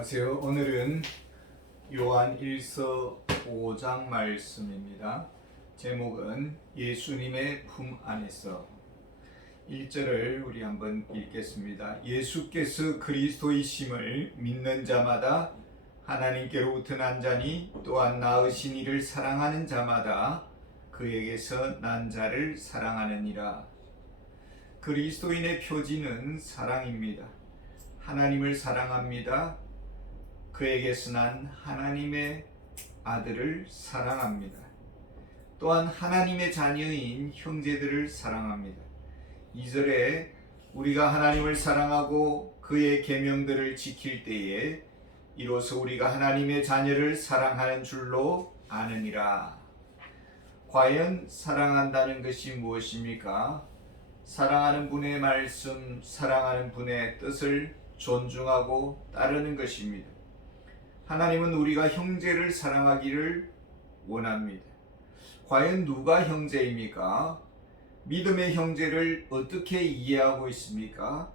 안녕하세요. 오늘은 요한 1서 5장 말씀입니다. 제목은 예수님의 품 안에서. 1절을 우리 한번 읽겠습니다. 예수께서 그리스도이심을 믿는 자마다 하나님께로부터 난 자니 또한 낳으신 이를 사랑하는 자마다 그에게서 난 자를 사랑하느니라. 그리스도인의 표지는 사랑입니다. 하나님을 사랑합니다. 그에게서 난 하나님의 아들을 사랑합니다. 또한 하나님의 자녀인 형제들을 사랑합니다. 2절에 우리가 하나님을 사랑하고 그의 계명들을 지킬 때에 이로써 우리가 하나님의 자녀를 사랑하는 줄로 아느니라. 과연 사랑한다는 것이 무엇입니까? 사랑하는 분의 말씀, 사랑하는 분의 뜻을 존중하고 따르는 것입니다. 하나님은 우리가 형제를 사랑하기를 원합니다. 과연 누가 형제입니까? 믿음의 형제를 어떻게 이해하고 있습니까?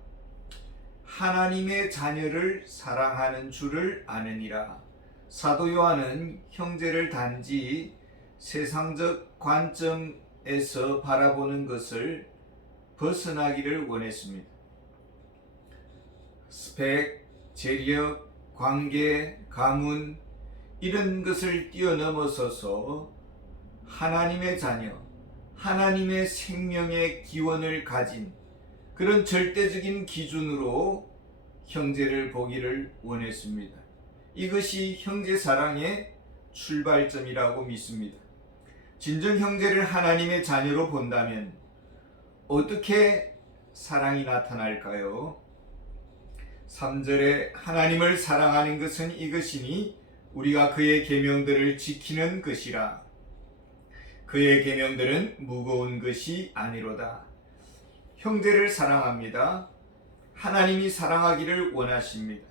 하나님의 자녀를 사랑하는 줄을 아느니라. 사도 요한은 형제를 단지 세상적 관점에서 바라보는 것을 벗어나기를 원했습니다. 스펙, 재력, 관계, 가문 이런 것을 뛰어넘어서서 하나님의 자녀, 하나님의 생명의 기원을 가진 그런 절대적인 기준으로 형제를 보기를 원했습니다. 이것이 형제 사랑의 출발점이라고 믿습니다. 진정 형제를 하나님의 자녀로 본다면 어떻게 사랑이 나타날까요? 3절에 하나님을 사랑하는 것은 이것이니 우리가 그의 계명들을 지키는 것이라. 그의 계명들은 무거운 것이 아니로다. 형제를 사랑합니다. 하나님이 사랑하기를 원하십니다.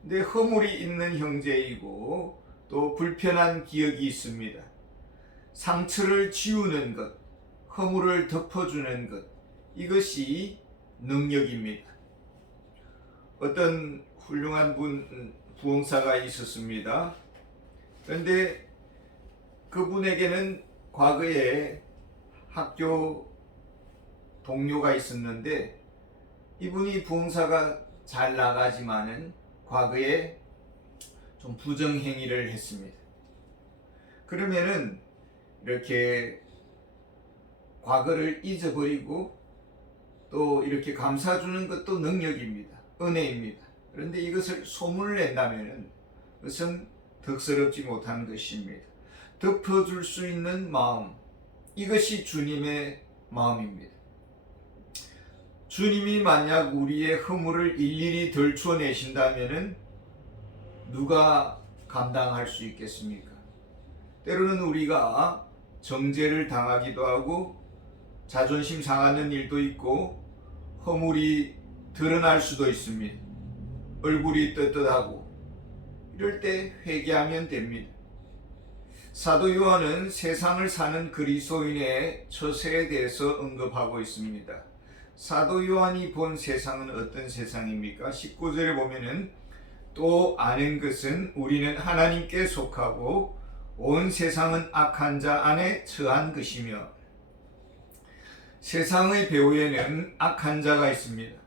근데 허물이 있는 형제이고 또 불편한 기억이 있습니다. 상처를 지우는 것, 허물을 덮어주는 것, 이것이 능력입니다. 어떤 훌륭한 부흥사가 있었습니다. 그런데 그분에게는 과거에 학교 동료가 있었는데 이분이 부흥사가 잘 나가지만은 과거에 좀 부정행위를 했습니다. 그러면은 이렇게 과거를 잊어버리고 또 이렇게 감싸주는 것도 능력입니다. 은혜입니다. 그런데 이것을 소문을 낸다면 그것은 덕스럽지 못한 것입니다. 덮어줄 수 있는 마음, 이것이 주님의 마음입니다. 주님이 만약 우리의 허물을 일일이 덜쳐내신다면 누가 감당할 수 있겠습니까? 때로는 우리가 정죄를 당하기도 하고 자존심 상하는 일도 있고 허물이 드러날 수도 있습니다. 얼굴이 떳떳하고 이럴 때 회개하면 됩니다. 사도 요한은 세상을 사는 그리스도인의 처세에 대해서 언급하고 있습니다. 사도 요한이 본 세상은 어떤 세상입니까? 19절에 보면은 또 아는 것은 우리는 하나님께 속하고 온 세상은 악한 자 안에 처한 것이며. 세상의 배후에는 악한 자가 있습니다.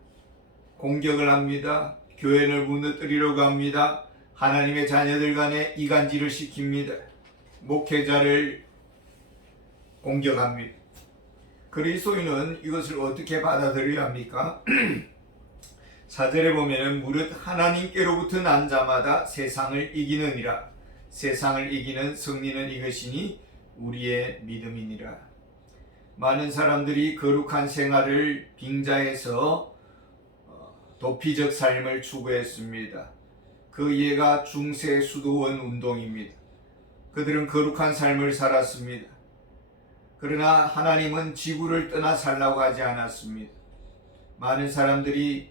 공격을 합니다. 교회를 무너뜨리려고 합니다. 하나님의 자녀들 간에 이간질을 시킵니다. 목회자를 공격합니다. 그리스도인은 이것을 어떻게 받아들여야 합니까? 4절에 보면 무릇 하나님께로부터 난 자마다 세상을 이기느니라. 세상을 이기는 승리는 이것이니 우리의 믿음이니라. 많은 사람들이 거룩한 생활을 빙자해서 도피적 삶을 추구했습니다. 그 이해가 중세 수도원 운동입니다. 그들은 거룩한 삶을 살았습니다. 그러나 하나님은 지구를 떠나 살라고 하지 않았습니다. 많은 사람들이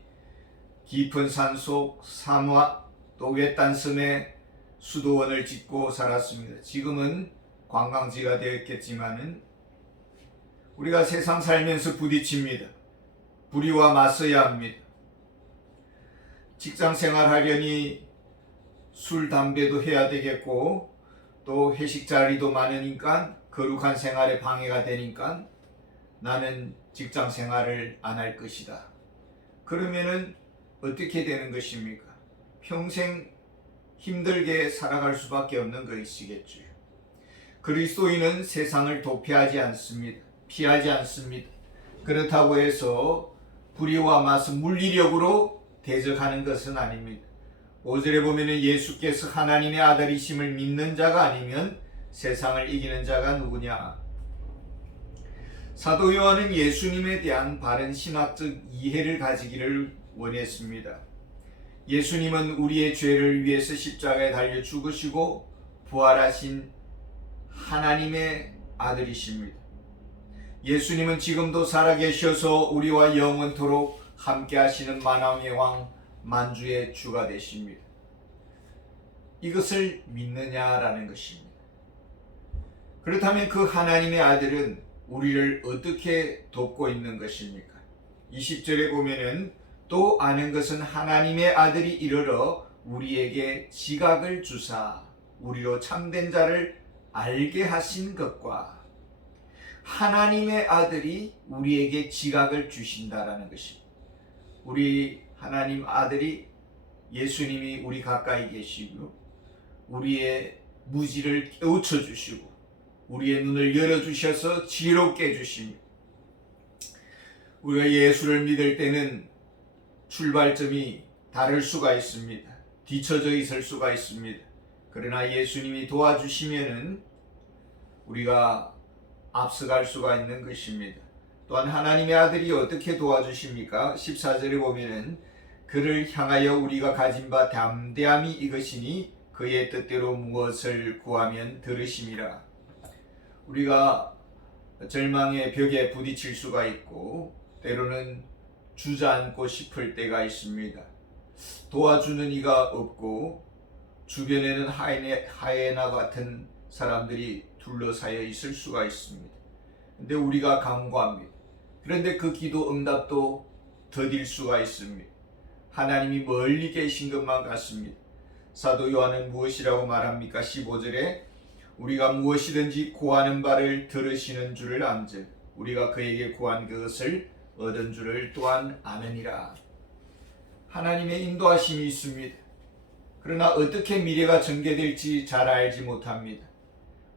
깊은 산속, 사막, 또 외딴 섬에 수도원을 짓고 살았습니다. 지금은 관광지가 되었겠지만은 우리가 세상 살면서 부딪힙니다. 불의와 맞서야 합니다. 직장 생활하려니 술, 담배도 해야 되겠고 또 회식 자리도 많으니까 거룩한 생활에 방해가 되니까 나는 직장 생활을 안 할 것이다. 그러면은 어떻게 되는 것입니까? 평생 힘들게 살아갈 수밖에 없는 것이겠죠. 그리스도인은 세상을 도피하지 않습니다. 피하지 않습니다. 그렇다고 해서 불의와 맞서 물리력으로 대적하는 것은 아닙니다. 5절에 보면 예수께서 하나님의 아들이심을 믿는 자가 아니면 세상을 이기는 자가 누구냐? 사도 요한은 예수님에 대한 바른 신학적 이해를 가지기를 원했습니다. 예수님은 우리의 죄를 위해서 십자가에 달려 죽으시고 부활하신 하나님의 아들이십니다. 예수님은 지금도 살아계셔서 우리와 영원토록 함께 하시는 만왕의 왕, 만주의 주가 되십니다. 이것을 믿느냐라는 것입니다. 그렇다면 그 하나님의 아들은 우리를 어떻게 돕고 있는 것입니까? 20절에 보면은 또 아는 것은 하나님의 아들이 이르러 우리에게 지각을 주사 우리로 참된 자를 알게 하신 것과 하나님의 아들이 우리에게 지각을 주신다라는 것입니다. 우리 하나님 아들이 예수님이 우리 가까이 계시고 우리의 무지를 깨우쳐 주시고 우리의 눈을 열어주셔서 지혜롭게 해주십니다. 우리가 예수를 믿을 때는 출발점이 다를 수가 있습니다. 뒤처져 있을 수가 있습니다. 그러나 예수님이 도와주시면은 우리가 앞서갈 수가 있는 것입니다. 또한 하나님의 아들이 어떻게 도와주십니까? 14절에 보면은 그를 향하여 우리가 가진 바 담대함이 이것이니 그의 뜻대로 무엇을 구하면 들으심이라. 우리가 절망의 벽에 부딪힐 수가 있고 때로는 주저앉고 싶을 때가 있습니다. 도와주는 이가 없고 주변에는 하이에나 같은 사람들이 둘러싸여 있을 수가 있습니다. 근데 우리가 간구합니다. 그런데 그 기도 응답도 더딜 수가 있습니다. 하나님이 멀리 계신 것만 같습니다. 사도 요한은 무엇이라고 말합니까? 15절에 우리가 무엇이든지 구하는 바를 들으시는 줄을 암즉 우리가 그에게 구한 그것을 얻은 줄을 또한 아느니라. 하나님의 인도하심이 있습니다. 그러나 어떻게 미래가 전개될지 잘 알지 못합니다.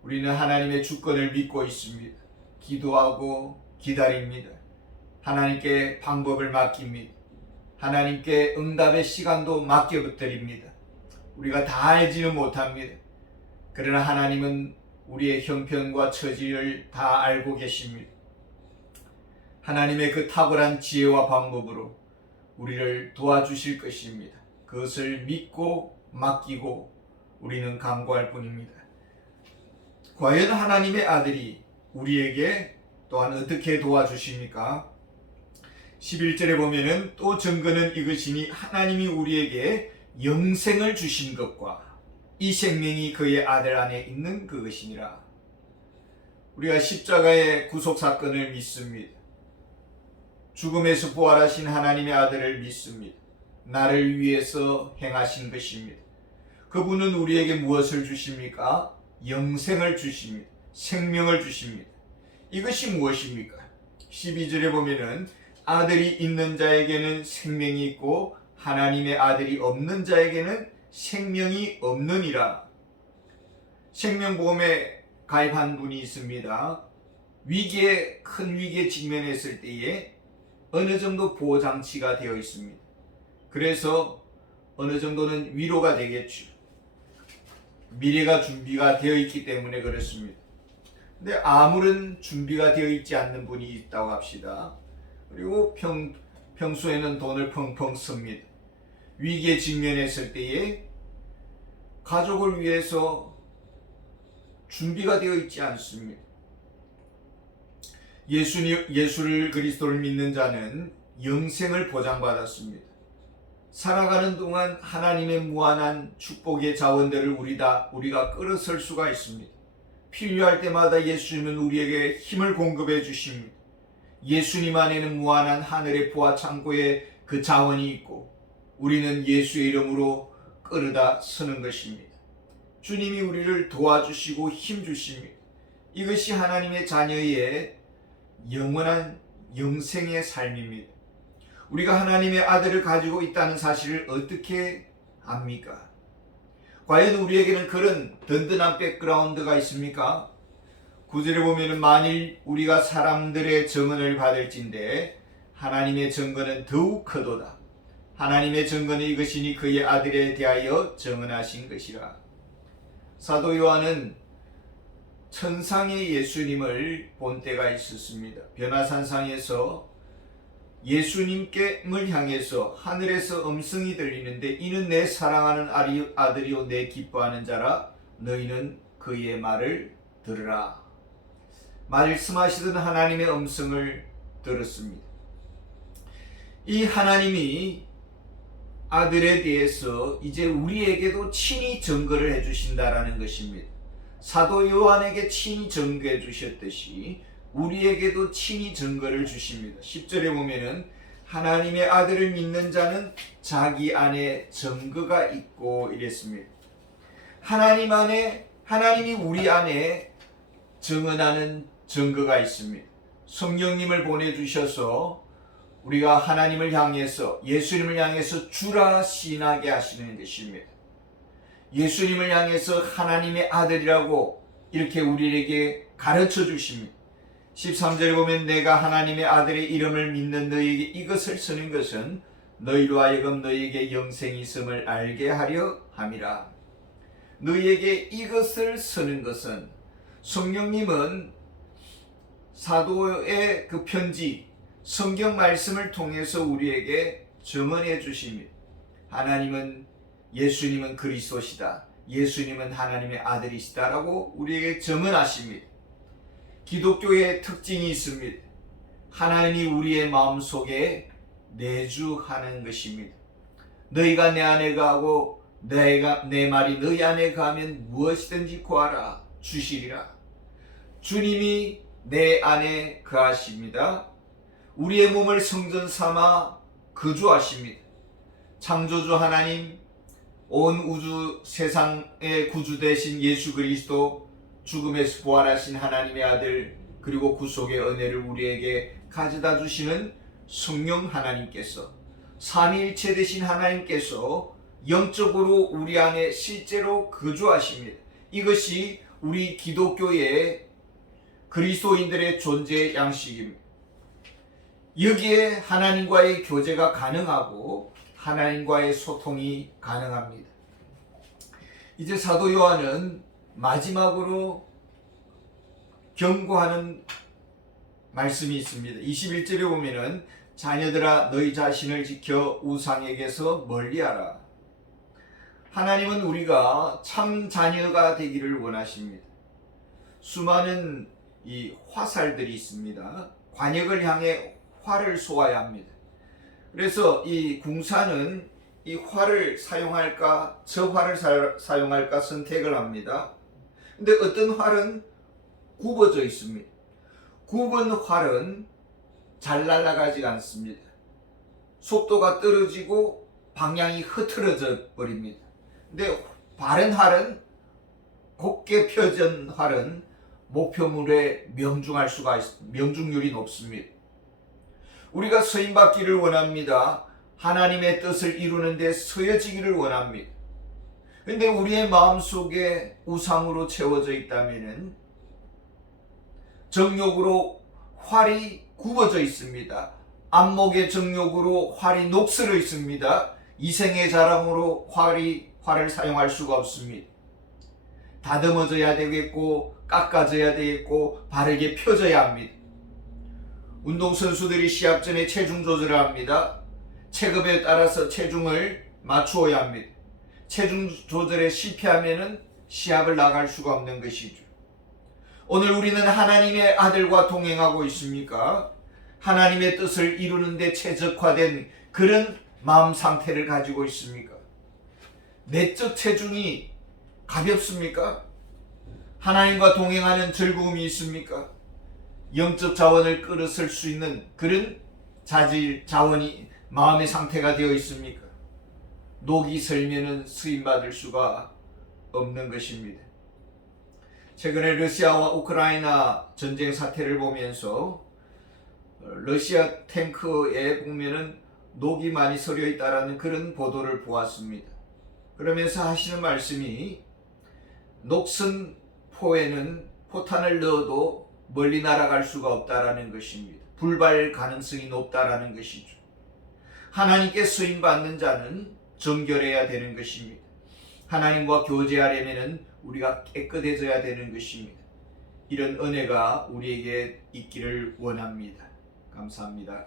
우리는 하나님의 주권을 믿고 있습니다. 기도하고 기다립니다. 하나님께 방법을 맡깁니다. 하나님께 응답의 시간도 맡겨드립니다. 우리가 다 알지는 못합니다. 그러나 하나님은 우리의 형편과 처지를 다 알고 계십니다. 하나님의 그 탁월한 지혜와 방법으로 우리를 도와주실 것입니다. 그것을 믿고 맡기고 우리는 간구할 뿐입니다. 과연 하나님의 아들이 우리에게 또한 어떻게 도와주십니까? 11절에 보면은 또 증거는 이것이니 하나님이 우리에게 영생을 주신 것과 이 생명이 그의 아들 안에 있는 그것이니라. 우리가 십자가의 구속 사건을 믿습니다. 죽음에서 부활하신 하나님의 아들을 믿습니다. 나를 위해서 행하신 것입니다. 그분은 우리에게 무엇을 주십니까? 영생을 주십니다. 생명을 주십니다. 이것이 무엇입니까? 12절에 보면은 아들이 있는 자에게는 생명이 있고 하나님의 아들이 없는 자에게는 생명이 없느니라. 생명보험에 가입한 분이 있습니다. 큰 위기에 직면했을 때에 어느 정도 보호장치가 되어 있습니다. 그래서 어느 정도는 위로가 되겠죠. 미래가 준비가 되어 있기 때문에 그렇습니다. 근데 아무런 준비가 되어 있지 않는 분이 있다고 합시다. 그리고 평소에는 돈을 펑펑 씁니다. 위기에 직면했을 때에 가족을 위해서 준비가 되어 있지 않습니다. 예수를 그리스도를 믿는 자는 영생을 보장받았습니다. 살아가는 동안 하나님의 무한한 축복의 자원들을 우리가 끌어설 수가 있습니다. 필요할 때마다 예수님은 우리에게 힘을 공급해 주십니다. 예수님 안에는 무한한 하늘의 부하 창고에 그 자원이 있고 우리는 예수의 이름으로 끌어다 서는 것입니다. 주님이 우리를 도와주시고 힘주십니다. 이것이 하나님의 자녀의 영원한 영생의 삶입니다. 우리가 하나님의 아들을 가지고 있다는 사실을 어떻게 압니까? 과연 우리에게는 그런 든든한 백그라운드가 있습니까? 9절에 보면 만일 우리가 사람들의 증언을 받을진대 하나님의 증거는 더욱 크도다. 하나님의 증거는 이것이니 그의 아들에 대하여 증언하신 것이라. 사도 요한은 천상의 예수님을 본 때가 있었습니다. 변화산상에서 예수님을 향해서 하늘에서 음성이 들리는데 이는 내 사랑하는 아들이요 내 기뻐하는 자라 너희는 그의 말을 들으라. 말씀하시던 하나님의 음성을 들었습니다. 이 하나님이 아들에 대해서 이제 우리에게도 친히 증거를 해주신다라는 것입니다. 사도 요한에게 친히 증거해 주셨듯이 우리에게도 친히 증거를 주십니다. 10절에 보면은 하나님의 아들을 믿는 자는 자기 안에 증거가 있고 이랬습니다. 하나님이 우리 안에 증언하는 증거가 있습니다. 성령님을 보내주셔서 우리가 하나님을 향해서 예수님을 향해서 주라 시인하게 하시는 것입니다. 예수님을 향해서 하나님의 아들이라고 이렇게 우리에게 가르쳐 주십니다. 13절에 보면 내가 하나님의 아들의 이름을 믿는 너희에게 이것을 쓰는 것은 너희로 하여금 너희에게 영생이 있음을 알게 하려 함이라. 너희에게 이것을 쓰는 것은 성령님은 사도의 그 편지 성경 말씀을 통해서 우리에게 증언해 주십니다. 예수님은 그리스도시다. 예수님은 하나님의 아들이시다라고 우리에게 증언하십니다. 기독교의 특징이 있습니다. 하나님이 우리의 마음속에 내주하는 것입니다. 너희가 내 안에 거하고 내 말이 너희 안에 거하면 무엇이든지 구하라 주시리라. 주님이 내 안에 거하십니다. 우리의 몸을 성전 삼아 거주하십니다. 창조주 하나님, 온 우주 세상의 구주 되신 예수 그리스도, 죽음에서 부활하신 하나님의 아들, 그리고 구속의 은혜를 우리에게 가져다 주시는 성령 하나님께서, 삼위일체 되신 하나님께서 영적으로 우리 안에 실제로 거주하십니다. 이것이 우리 기독교의 그리스도인들의 존재 양식입니다. 여기에 하나님과의 교제가 가능하고 하나님과의 소통이 가능합니다. 이제 사도 요한은 마지막으로 경고하는 말씀이 있습니다. 21절에 보면은 자녀들아 너희 자신을 지켜 우상에게서 멀리하라. 하나님은 우리가 참 자녀가 되기를 원하십니다. 수많은 이 화살들이 있습니다. 관역을 향해 활을 쏘아야 합니다. 그래서 이 궁사는 이 활을 사용할까 저 활을 사용할까 선택을 합니다. 근데 어떤 활은 굽어져 있습니다. 굽은 활은 잘 날아가지 않습니다. 속도가 떨어지고 방향이 흐트러져 버립니다. 근데 바른 활은, 곱게 펴진 활은 목표물에 명중률이 높습니다. 우리가 서임받기를 원합니다. 하나님의 뜻을 이루는 데 서여지기를 원합니다. 그런데 우리의 마음속에 우상으로 채워져 있다면 정욕으로 활이 굽어져 있습니다. 안목의 정욕으로 활이 녹슬어 있습니다. 이생의 자랑으로 활을 사용할 수가 없습니다. 다듬어져야 되겠고 깎아져야 되겠고 바르게 펴져야 합니다. 운동선수들이 시합 전에 체중 조절을 합니다. 체급에 따라서 체중을 맞추어야 합니다. 체중 조절에 실패하면 시합을 나갈 수가 없는 것이죠. 오늘 우리는 하나님의 아들과 동행하고 있습니까? 하나님의 뜻을 이루는 데 최적화된 그런 마음 상태를 가지고 있습니까? 내적 체중이 가볍습니까? 하나님과 동행하는 즐거움이 있습니까? 영적 자원을 끌어쓸 수 있는 그런 자원이 마음의 상태가 되어 있습니까? 녹이 슬면은 수임받을 수가 없는 것입니다. 최근에 러시아와 우크라이나 전쟁 사태를 보면서 러시아 탱크에 보면은 녹이 많이 서려 있다라는 그런 보도를 보았습니다. 그러면서 하시는 말씀이 녹슨 포에는 포탄을 넣어도 멀리 날아갈 수가 없다라는 것입니다. 불발 가능성이 높다라는 것이죠. 하나님께 쓰임받는 자는 정결해야 되는 것입니다. 하나님과 교제하려면 우리가 깨끗해져야 되는 것입니다. 이런 은혜가 우리에게 있기를 원합니다. 감사합니다.